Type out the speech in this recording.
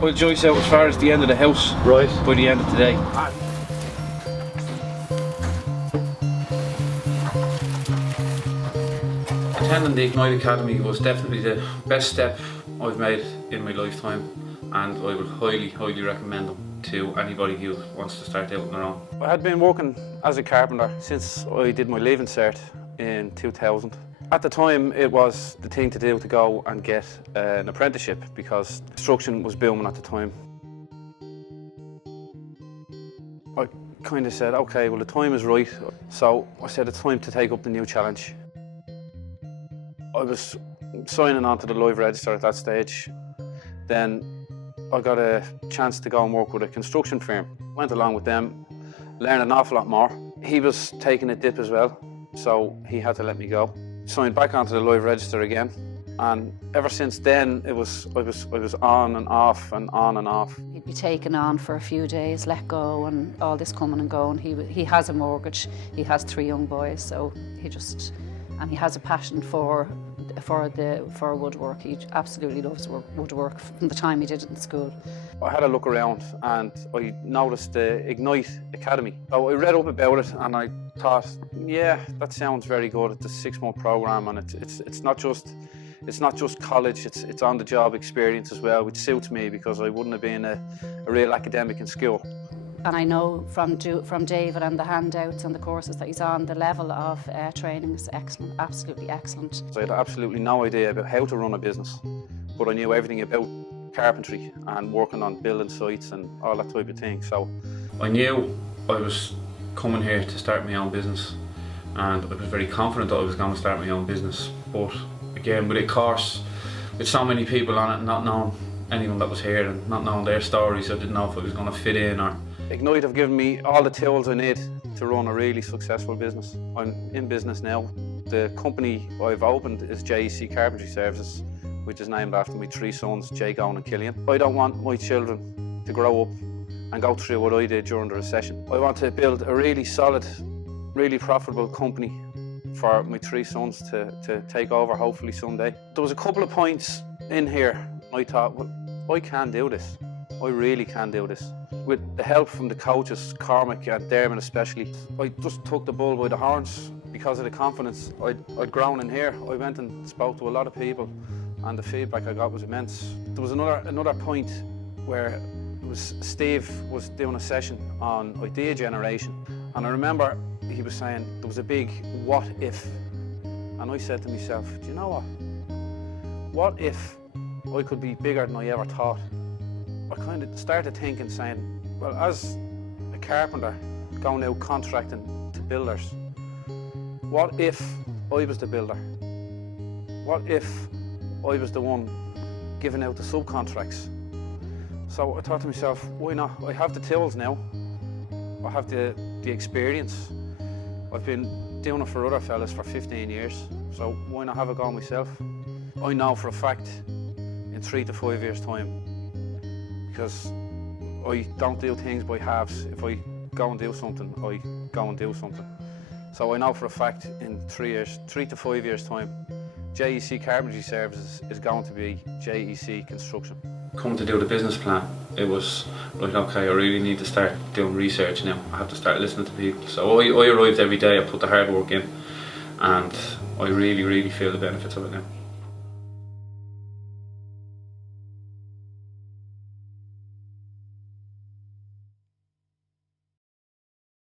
I'll joist out as far as the end of the house. Right. By the end of today. Attending the Ignite Academy was definitely the best step I've made in my lifetime, and I would highly recommend them to anybody who wants to start out on their own. I had been working as a carpenter since I did my leaving cert in 2000. At the time it was the thing to do to go and get an apprenticeship because construction was booming at the time. I kind of said, okay, well the time is right, so I said it's time to take up the new challenge. I was signing on to the live register at that stage. Then I got a chance to go and work with a construction firm. Went along with them, learned an awful lot more. He was taking a dip as well, so he had to let me go. Signed back onto the live register again, and ever since then I was on and off and on and off. He'd be taken on for a few days, let go, and all this coming and going. He has a mortgage, he has 3 young boys, so and he has a passion for woodwork. He absolutely loves woodwork from the time he did it in school. I had a look around and I noticed the Ignite Academy. So I read up about it and I thought, yeah, that sounds very good. It's a 6-month program, and it's not just college. It's on-the-job experience as well, which suits me because I wouldn't have been a real academic in school. And I know from David and the handouts and the courses that he's on, the level of training is excellent, absolutely excellent. So I had absolutely no idea about how to run a business, but I knew everything about carpentry and working on building sites and all that type of thing. So I knew I was coming here to start my own business, and I was very confident that I was going to start my own business. But again, with a course with so many people on it, not knowing anyone that was here and not knowing their stories, I didn't know if I was going to fit in or... Ignite have given me all the tools I need to run a really successful business. I'm in business now. The company I've opened is JEC Carpentry Services, which is named after my 3 sons, Jake, Owen and Killian. I don't want my children to grow up and go through what I did during the recession. I want to build a really solid, really profitable company for my 3 sons to take over hopefully someday. There was a couple of points in here I thought, well, I can do this. I really can do this. With the help from the coaches, Cormac and Dermot especially, I just took the bull by the horns because of the confidence I'd grown in here. I went and spoke to a lot of people and the feedback I got was immense. There was another point where Steve was doing a session on idea generation, and I remember he was saying there was a big what if, and I said to myself, do you know what if I could be bigger than I ever thought? I kind of started thinking, saying, well, as a carpenter going out contracting to builders, what if I was the builder? What if I was the one giving out the subcontracts? So I thought to myself, why not? I have the tools now. I have the experience. I've been doing it for other fellas for 15 years, so why not have a go myself? I know for a fact in 3 to 5 years' time, because I don't do things by halves. If I go and do something, I go and do something. So I know for a fact in 3 to 5 years' time, JEC Carpentry Services is going to be JEC Construction. Coming to do the business plan, it was like, okay, I really need to start doing research now. I have to start listening to people. So I arrived every day, I put the hard work in, and I really feel the benefits of it now.